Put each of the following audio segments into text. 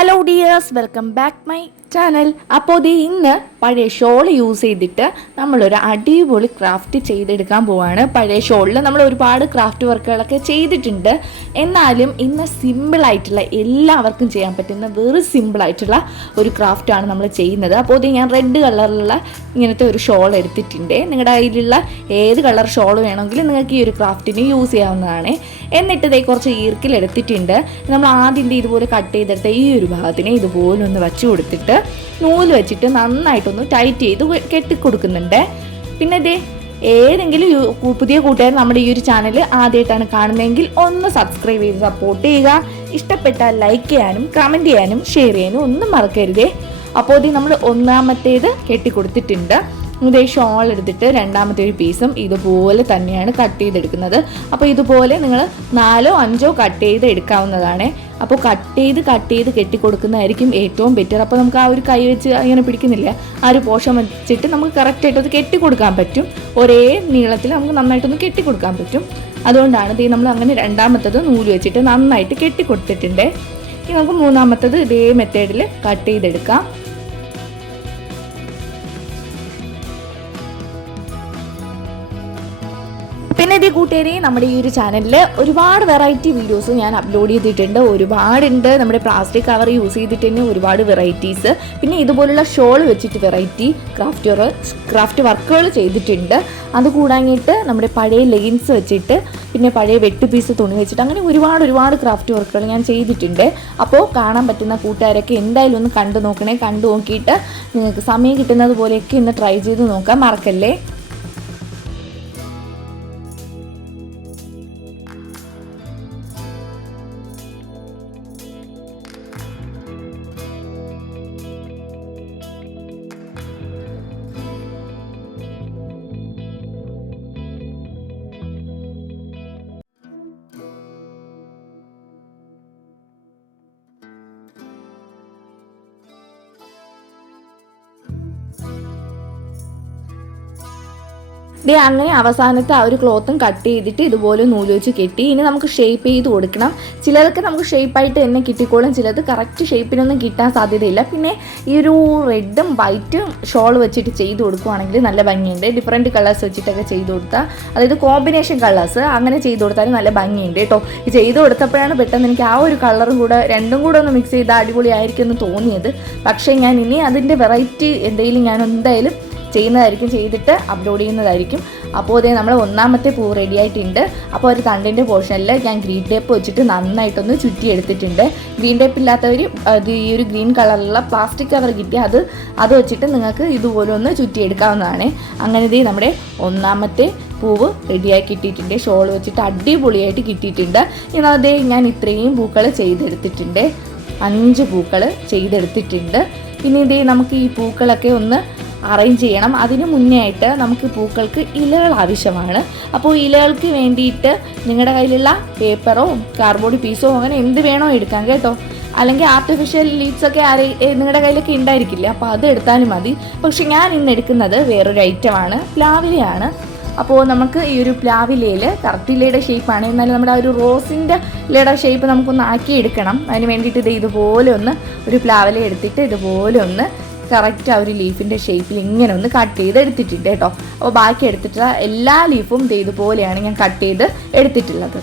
Hello dears, welcome back my channel. അപ്പോൾ ഇന്ന് പഴയ ഷോൾ യൂസ് ചെയ്തിട്ട് നമ്മളൊരു അടിപൊളി ക്രാഫ്റ്റ് ചെയ്തെടുക്കാൻ പോവാണ്. പഴയ ഷോളിൽ നമ്മൾ ഒരുപാട് ക്രാഫ്റ്റ് വർക്കുകളൊക്കെ ചെയ്തിട്ടുണ്ട്. എന്നാലും ഇന്ന് സിമ്പിളായിട്ടുള്ള, എല്ലാവർക്കും ചെയ്യാൻ പറ്റുന്ന വെറും സിമ്പിളായിട്ടുള്ള ഒരു ക്രാഫ്റ്റാണ് നമ്മൾ ചെയ്യുന്നത്. അപ്പോൾ ഞാൻ റെഡ് കളറിലുള്ള ഇങ്ങനത്തെ ഒരു ഷോൾ എടുത്തിട്ടുണ്ട്. നിങ്ങളുടെ കയ്യിലുള്ള ഏത് കളർ ഷോൾ വേണമെങ്കിലും നിങ്ങൾക്ക് ഈ ഒരു ക്രാഫ്റ്റിന് യൂസ് ചെയ്യാവുന്നതാണ്. എന്നിട്ട് ഇതേ കുറച്ച് ഈർക്കിലെടുത്തിട്ടുണ്ട്. നമ്മൾ ആദ്യം ഇതുപോലെ കട്ട് ചെയ്തെടുത്ത ഈ ഒരു ഭാഗത്തിനെ ഇതുപോലെ ഒന്ന് വച്ചു കൊടുത്തിട്ട് നൂല് വെച്ചിട്ട് നന്നായിട്ടൊന്ന് ടൈറ്റ് ചെയ്ത് കെട്ടിക്കൊടുക്കുന്നുണ്ട്. പിന്നെ ഇതേ ഏതെങ്കിലും പുതിയ കൂട്ടുകാർ നമ്മുടെ ഈ ഒരു ചാനൽ ആദ്യമായിട്ടാണ് കാണുന്നതെങ്കിൽ ഒന്ന് സബ്സ്ക്രൈബ് ചെയ്ത് സപ്പോർട്ട് ചെയ്യുക. ഇഷ്ടപ്പെട്ടാൽ ലൈക്ക് ചെയ്യാനും കമൻറ്റ് ചെയ്യാനും ഷെയർ ചെയ്യാനും ഒന്നും മറക്കരുതേ. അപ്പോൾ നമ്മൾ ഒന്നാമത്തേത് കെട്ടിക്കൊടുത്തിട്ടുണ്ട്. ഇതേ ഷോൾ എടുത്തിട്ട് രണ്ടാമത്തെ ഒരു പീസും ഇതുപോലെ തന്നെയാണ് കട്ട് ചെയ്തെടുക്കുന്നത്. അപ്പോൾ ഇതുപോലെ നിങ്ങൾ 4 or 5 കട്ട് ചെയ്ത് എടുക്കാവുന്നതാണ്. അപ്പോൾ കട്ട് ചെയ്ത് കെട്ടിക്കൊടുക്കുന്നതായിരിക്കും ഏറ്റവും ബെറ്റർ. അപ്പോൾ നമുക്ക് ആ ഒരു കൈ വെച്ച് അങ്ങനെ പിടിക്കുന്നില്ല, ആ ഒരു പോഷൻ വെച്ചിട്ട് നമുക്ക് കറക്റ്റായിട്ട് അത് കെട്ടിക്കൊടുക്കാൻ പറ്റും. ഒരേ നീളത്തിൽ നമുക്ക് നന്നായിട്ടൊന്ന് കെട്ടിക്കൊടുക്കാൻ പറ്റും. അതുകൊണ്ടാണ് നമ്മൾ അങ്ങനെ രണ്ടാമത്തത് നൂല് വെച്ചിട്ട് നന്നായിട്ട് കെട്ടിക്കൊടുത്തിട്ടുണ്ട്. ഇനി നമുക്ക് മൂന്നാമത്തത് ഇതേ മെത്തേഡിൽ കട്ട് ചെയ്തെടുക്കാം. പിന്നെ ഇതേ കൂട്ടുകാരെ, നമ്മുടെ ഈ ഒരു ചാനലിൽ ഒരുപാട് വെറൈറ്റി വീഡിയോസ് ഞാൻ അപ്ലോഡ് ചെയ്തിട്ടുണ്ട്. ഒരുപാടുണ്ട്. നമ്മുടെ പ്ലാസ്റ്റിക് കവർ യൂസ് ചെയ്തിട്ട് തന്നെ ഒരുപാട് വെറൈറ്റീസ്, പിന്നെ ഇതുപോലുള്ള ഷോൾ വെച്ചിട്ട് വെറൈറ്റി ക്രാഫ്റ്റ് വർക്കുകൾ ചെയ്തിട്ടുണ്ട്. അതുകൂടാഞ്ഞിട്ട് നമ്മുടെ പഴയ ലെഗിൻസ് വെച്ചിട്ട്, പിന്നെ പഴയ വെട്ട് പീസ് തുണി വെച്ചിട്ട്, അങ്ങനെ ഒരുപാട് ക്രാഫ്റ്റ് വർക്കുകൾ ഞാൻ ചെയ്തിട്ടുണ്ട്. അപ്പോൾ കാണാൻ പറ്റുന്ന കൂട്ടുകാരൊക്കെ എന്തായാലും ഒന്ന് കണ്ടു നോക്കണേ. കണ്ടു നോക്കിയിട്ട് നിങ്ങൾക്ക് സമയം കിട്ടുന്നത് പോലെയൊക്കെ ഒന്ന് ട്രൈ ചെയ്ത് നോക്കാൻ മറക്കല്ലേ. അങ്ങനെ അവസാനത്തെ ആ ഒരു ക്ലോത്തും കട്ട് ചെയ്തിട്ട് ഇതുപോലെ നൂല് വെച്ച് കെട്ടി. ഇനി നമുക്ക് ഷേപ്പ് ചെയ്ത് കൊടുക്കണം. ചിലതൊക്കെ നമുക്ക് ഷേപ്പായിട്ട് തന്നെ കിട്ടിക്കോളും, ചിലത് കറക്റ്റ് ഷേപ്പിനൊന്നും കിട്ടാൻ സാധ്യതയില്ല. പിന്നെ ഈ ഒരു റെഡും വൈറ്റും ഷോൾ വെച്ചിട്ട് ചെയ്ത് കൊടുക്കുകയാണെങ്കിൽ നല്ല ഭംഗിയുണ്ട്. ഡിഫറെൻറ്റ് കളേഴ്സ് വെച്ചിട്ടൊക്കെ ചെയ്ത് കൊടുത്താൽ, അതായത് കോമ്പിനേഷൻ കളേഴ്സ് അങ്ങനെ ചെയ്ത് കൊടുത്താലും നല്ല ഭംഗിയുണ്ട് കേട്ടോ. ഈ ചെയ്ത് കൊടുത്തപ്പോഴാണ് പെട്ടെന്ന് എനിക്ക് ആ ഒരു കളറും കൂടെ രണ്ടും കൂടെ ഒന്ന് മിക്സ് ചെയ്താൽ അടിപൊളിയായിരിക്കും എന്ന് തോന്നിയത്. പക്ഷേ ഞാൻ ഇനി അതിൻ്റെ വെറൈറ്റി എന്തെങ്കിലും ഞാൻ എന്തായാലും ചെയ്യുന്നതായിരിക്കും, ചെയ്തിട്ട് അപ്ലോഡ് ചെയ്യുന്നതായിരിക്കും. അപ്പോൾ അതേ നമ്മൾ ഒന്നാമത്തെ പൂ റെഡി ആയിട്ടുണ്ട്. അപ്പോൾ ഒരു തണ്ടിൻ്റെ പോർഷനിൽ ഞാൻ ഗ്രീൻ ടേപ്പ് വെച്ചിട്ട് നന്നായിട്ടൊന്ന് ചുറ്റി എടുത്തിട്ടുണ്ട്. ഗ്രീൻ ടേപ്പ് ഇല്ലാത്തവർ ഈ ഒരു ഗ്രീൻ കളറിലുള്ള പ്ലാസ്റ്റിക് കവർ കിട്ടി അത് വെച്ചിട്ട് നിങ്ങൾക്ക് ഇതുപോലെ ഒന്ന് ചുറ്റിയെടുക്കാവുന്നതാണ്. അങ്ങനെ ഇതേ നമ്മുടെ ഒന്നാമത്തെ പൂവ് റെഡിയാക്കി കിട്ടിയിട്ടുണ്ട്. ഷോൾ വെച്ചിട്ട് അടിപൊളിയായിട്ട് കിട്ടിയിട്ടുണ്ട്. ഇതേ ഞാൻ ഇത്രയും പൂക്കൾ ചെയ്തെടുത്തിട്ടുണ്ട്. 5 പൂക്കൾ ചെയ്തെടുത്തിട്ടുണ്ട്. ഇനി ഇതേ നമുക്ക് ഈ പൂക്കളൊക്കെ ഒന്ന് അറേഞ്ച് ചെയ്യണം. അതിന് മുന്നേ ആയിട്ട് നമുക്ക് പൂക്കൾക്ക് ഇലകൾ ആവശ്യമാണ്. അപ്പോൾ ഇലകൾക്ക് വേണ്ടിയിട്ട് നിങ്ങളുടെ കയ്യിലുള്ള പേപ്പറോ കാർഡ്ബോർഡ് പീസോ അങ്ങനെ എന്ത് വേണോ എടുക്കാം കേട്ടോ. അല്ലെങ്കിൽ ആർട്ടിഫിഷ്യൽ ലീവ്സ് ഒക്കെ നിങ്ങളുടെ കയ്യിലൊക്കെ ഉണ്ടായിരിക്കില്ല, അപ്പോൾ അത് എടുത്താലും മതി. പക്ഷെ ഞാൻ ഇന്ന് എടുക്കുന്നത് വേറൊരു ഐറ്റമാണ്, പ്ലാവിലയാണ്. അപ്പോൾ നമുക്ക് ഈ ഒരു പ്ലാവിലയിൽ കറക്റ്റ് ഇലയുടെ ഷേപ്പാണ്, എന്നാലും നമ്മുടെ ആ ഒരു റോസിൻ്റെ ഇലയുടെ ഷേപ്പ് നമുക്കൊന്ന് ആക്കി എടുക്കണം. അതിന് വേണ്ടിയിട്ട് ഇതുപോലെ ഒന്ന് ഒരു പ്ലാവില എടുത്തിട്ട് ഇതുപോലെ ഒന്ന് കറക്റ്റ് ആ ഒരു ലീഫിൻ്റെ ഷേപ്പിൽ ഇങ്ങനെ ഒന്ന് കട്ട് ചെയ്ത് എടുത്തിട്ടുണ്ട് കേട്ടോ. അപ്പോൾ ബാക്കി എടുത്തിട്ടുള്ള എല്ലാ ലീഫും ഇതുപോലെയാണ് ഞാൻ കട്ട് ചെയ്ത് എടുത്തിട്ടുള്ളത്.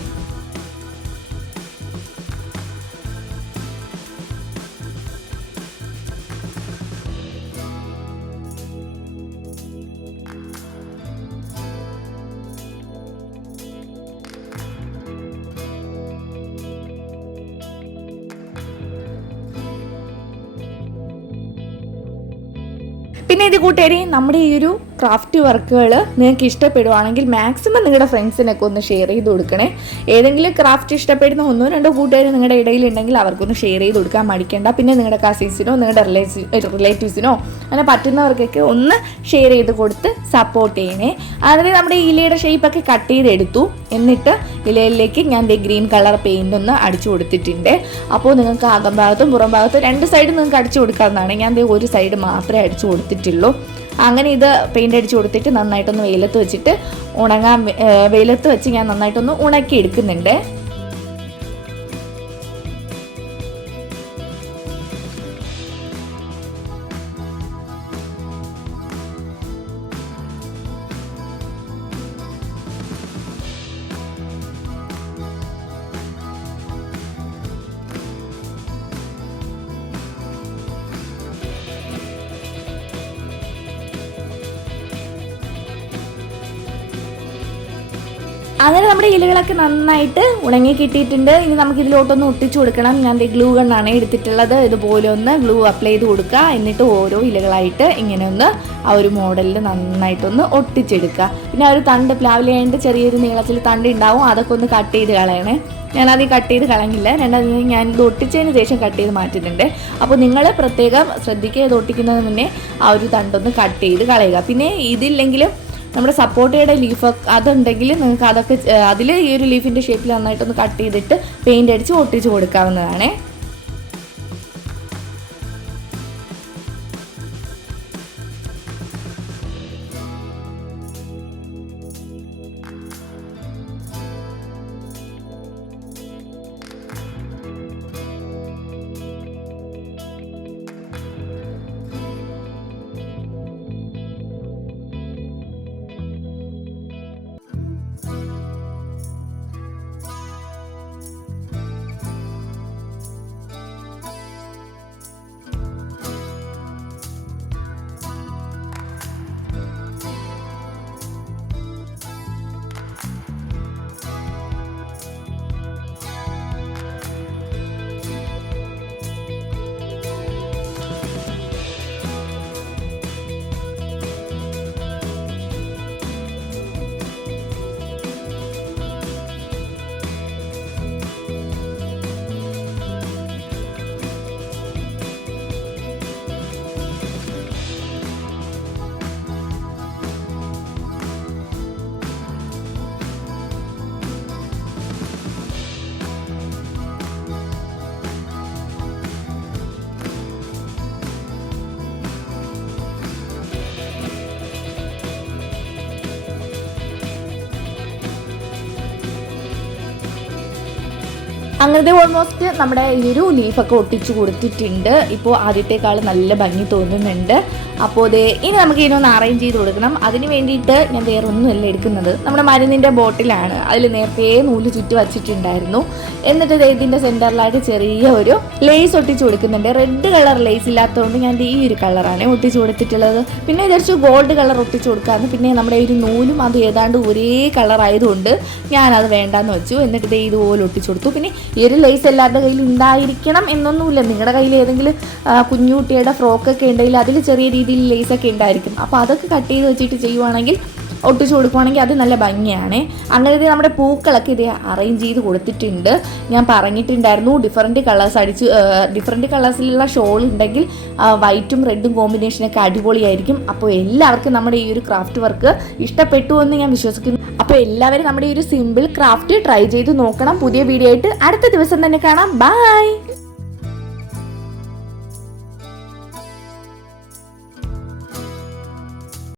പിന്നെ ഇത് കൂട്ടുകാരി, നമ്മുടെ ഈ ഒരു ക്രാഫ്റ്റ് വർക്കുകൾ നിങ്ങൾക്ക് ഇഷ്ടപ്പെടുവാണെങ്കിൽ മാക്സിമം നിങ്ങളുടെ ഫ്രണ്ട്സിനൊക്കെ ഒന്ന് ഷെയർ ചെയ്ത് കൊടുക്കണേ. ഏതെങ്കിലും ക്രാഫ്റ്റ് ഇഷ്ടപ്പെടുന്ന 1-2 കൂട്ടുകാർ നിങ്ങളുടെ ഇടയിലുണ്ടെങ്കിൽ അവർക്കൊന്ന് ഷെയർ ചെയ്ത് കൊടുക്കാൻ മടിക്കേണ്ട. പിന്നെ നിങ്ങളുടെ കസിൻസിനോ നിങ്ങളുടെ റിലേറ്റീവ്സിനോ അങ്ങനെ പറ്റുന്നവർക്കൊക്കെ ഒന്ന് ഷെയർ ചെയ്ത് കൊടുത്ത് സപ്പോർട്ട് ചെയ്യണേ. അതിന് നമ്മുടെ ഇലയുടെ ഷേപ്പൊക്കെ കട്ട് ചെയ്തെടുത്തു. എന്നിട്ട് ഇലയിലേക്ക് ഞാൻ ഗ്രീൻ കളർ പെയിൻ്റ് ഒന്ന് അടിച്ചു കൊടുത്തിട്ടുണ്ട്. അപ്പോൾ നിങ്ങൾക്ക് അകം ഭാഗത്തും പുറം ഭാഗത്തും 2 സൈഡും നിങ്ങൾക്ക് അടിച്ചു കൊടുക്കാവുന്നതാണ്. ഞാൻ ഒരു സൈഡ് മാത്രമേ അടിച്ചു കൊടുത്തിട്ടുള്ളൂ. അങ്ങനെ ഇത് പെയിൻ്റ് അടിച്ച് കൊടുത്തിട്ട് നന്നായിട്ടൊന്ന് വെയിലത്ത് വെച്ച് ഞാൻ നന്നായിട്ടൊന്ന് ഉണക്കി എടുക്കുന്നുണ്ട്. അങ്ങനെ നമ്മുടെ ഇലകളൊക്കെ നന്നായിട്ട് ഉണങ്ങി കിട്ടിയിട്ടുണ്ട്. ഇനി നമുക്ക് ഇതിലോട്ടൊന്ന് ഒട്ടിച്ചു കൊടുക്കണം. ഞാൻ ഗ്ലൂ ഗണ്ണാണ് എടുത്തിട്ടുള്ളത്. ഇതുപോലെ ഒന്ന് ഗ്ലൂ അപ്ലൈ ചെയ്ത് കൊടുക്കുക. എന്നിട്ട് ഓരോ ഇലകളായിട്ട് ഇങ്ങനെ ഒന്ന് ആ ഒരു മോഡലിൽ നന്നായിട്ടൊന്ന് ഒട്ടിച്ചെടുക്കുക. പിന്നെ ആ ഒരു തണ്ട് പ്ലാവിലായിട്ട് ചെറിയൊരു നീളത്തിൽ തണ്ട് ഉണ്ടാവും, അതൊക്കെ ഒന്ന് കട്ട് ചെയ്ത് കളയണേ. ഞാനത് കട്ട് ചെയ്ത് കളഞ്ഞില്ല, ഞാൻ ഇത് ഒട്ടിച്ചതിന് ശേഷം കട്ട് ചെയ്ത് മാറ്റുന്നുണ്ട്. അപ്പോൾ നിങ്ങൾ പ്രത്യേകം ശ്രദ്ധിക്കുക, ഇത് ഒട്ടിക്കുന്നതിന് മുന്നേ ആ ഒരു തണ്ടൊന്ന് കട്ട് ചെയ്ത് കളയുക. പിന്നെ ഇതില്ലെങ്കിലും നമ്മുടെ സപ്പോർട്ടയുടെ ലീഫ് അതുണ്ടെങ്കിൽ നിങ്ങൾക്ക് അതൊക്കെ അതിൽ ഈ ഒരു ലീഫിൻ്റെ ഷേപ്പിൽ നന്നായിട്ടൊന്ന് കട്ട് ചെയ്തിട്ട് പെയിൻ്റ് അടിച്ച് ഒട്ടിച്ച് കൊടുക്കാവുന്നതാണ്. അങ്ങനത്തെ ഓൾമോസ്റ്റ് നമ്മുടെ ഈ ഒരു ലീഫൊക്കെ ഒട്ടിച്ചു കൊടുത്തിട്ടുണ്ട്. ഇപ്പോൾ ആദ്യത്തെക്കാൾ നല്ല ഭംഗി തോന്നുന്നുണ്ട്. അപ്പോൾ ഇനി നമുക്ക് ഇതിനൊന്ന് അറേഞ്ച് ചെയ്ത് കൊടുക്കണം. അതിന് വേണ്ടിയിട്ട് ഞാൻ വേറെ ഒന്നുമല്ല എടുക്കുന്നത്, നമ്മുടെ മരുന്നിൻ്റെ ബോട്ടിലാണ്. അതിൽ നേരത്തെ നൂല് ചുറ്റി വച്ചിട്ടുണ്ടായിരുന്നു. എന്നിട്ട് ഇതിൻ്റെ സെൻറ്ററിലായിട്ട് ചെറിയ ഒരു ലേസ് ഒട്ടിച്ചു കൊടുക്കുന്നുണ്ട്. റെഡ് കളർ ലേസ് ഇല്ലാത്തതുകൊണ്ട് ഞാൻ ഈ ഒരു കളറാണ് ഒട്ടിച്ചു കൊടുത്തിട്ടുള്ളത്. പിന്നെ വിചാരിച്ചു ഗോൾഡ് കളർ ഒട്ടിച്ചു കൊടുക്കാമെന്ന്. പിന്നെ നമ്മുടെ ഒരു നൂലും അത് ഏതാണ്ട് ഒരേ കളർ ആയതുകൊണ്ട് ഞാനത് വേണ്ടാന്ന് വെച്ചു. എന്നിട്ട് ഇതുപോലെ ഒട്ടിച്ചു കൊടുത്തു. പിന്നെ ഈ ഒരു ലേസ് എല്ലാവരുടെ കയ്യിൽ ഉണ്ടായിരിക്കണം എന്നൊന്നുമില്ല. നിങ്ങളുടെ കയ്യിൽ ഏതെങ്കിലും കുഞ്ഞുകുട്ടിയുടെ ഫ്രോക്കൊക്കെ ഉണ്ടെങ്കിൽ അതിൽ ചെറിയ രീതിയിൽ ലേസൊക്കെ ഉണ്ടായിരിക്കും. അപ്പോൾ അതൊക്കെ കട്ട് ചെയ്ത് വെച്ചിട്ട് ചെയ്യുവാണെങ്കിൽ, ഒട്ടിച്ചു കൊടുക്കുവാണെങ്കിൽ അത് നല്ല ഭംഗിയാണ്. അങ്ങനത്തെ നമ്മുടെ പൂക്കളൊക്കെ ഇത് അറേഞ്ച് ചെയ്ത് കൊടുത്തിട്ടുണ്ട്. ഞാൻ പറഞ്ഞിട്ടുണ്ടായിരുന്നു ഡിഫറെൻറ്റ് കളേഴ്സിലുള്ള ഷോൾ ഉണ്ടെങ്കിൽ വൈറ്റും റെഡും കോമ്പിനേഷനൊക്കെ അടിപൊളിയായിരിക്കും. അപ്പോൾ എല്ലാവർക്കും നമ്മുടെ ഈ ഒരു ക്രാഫ്റ്റ് വർക്ക് ഇഷ്ടപ്പെട്ടു എന്ന് ഞാൻ വിശ്വസിക്കുന്നു. അപ്പോൾ എല്ലാവരും നമ്മുടെ ഈ ഒരു സിമ്പിൾ ക്രാഫ്റ്റ് ട്രൈ ചെയ്ത് നോക്കണം. പുതിയ വീഡിയോ ആയിട്ട് അടുത്ത ദിവസം തന്നെ കാണാം. ബൈ.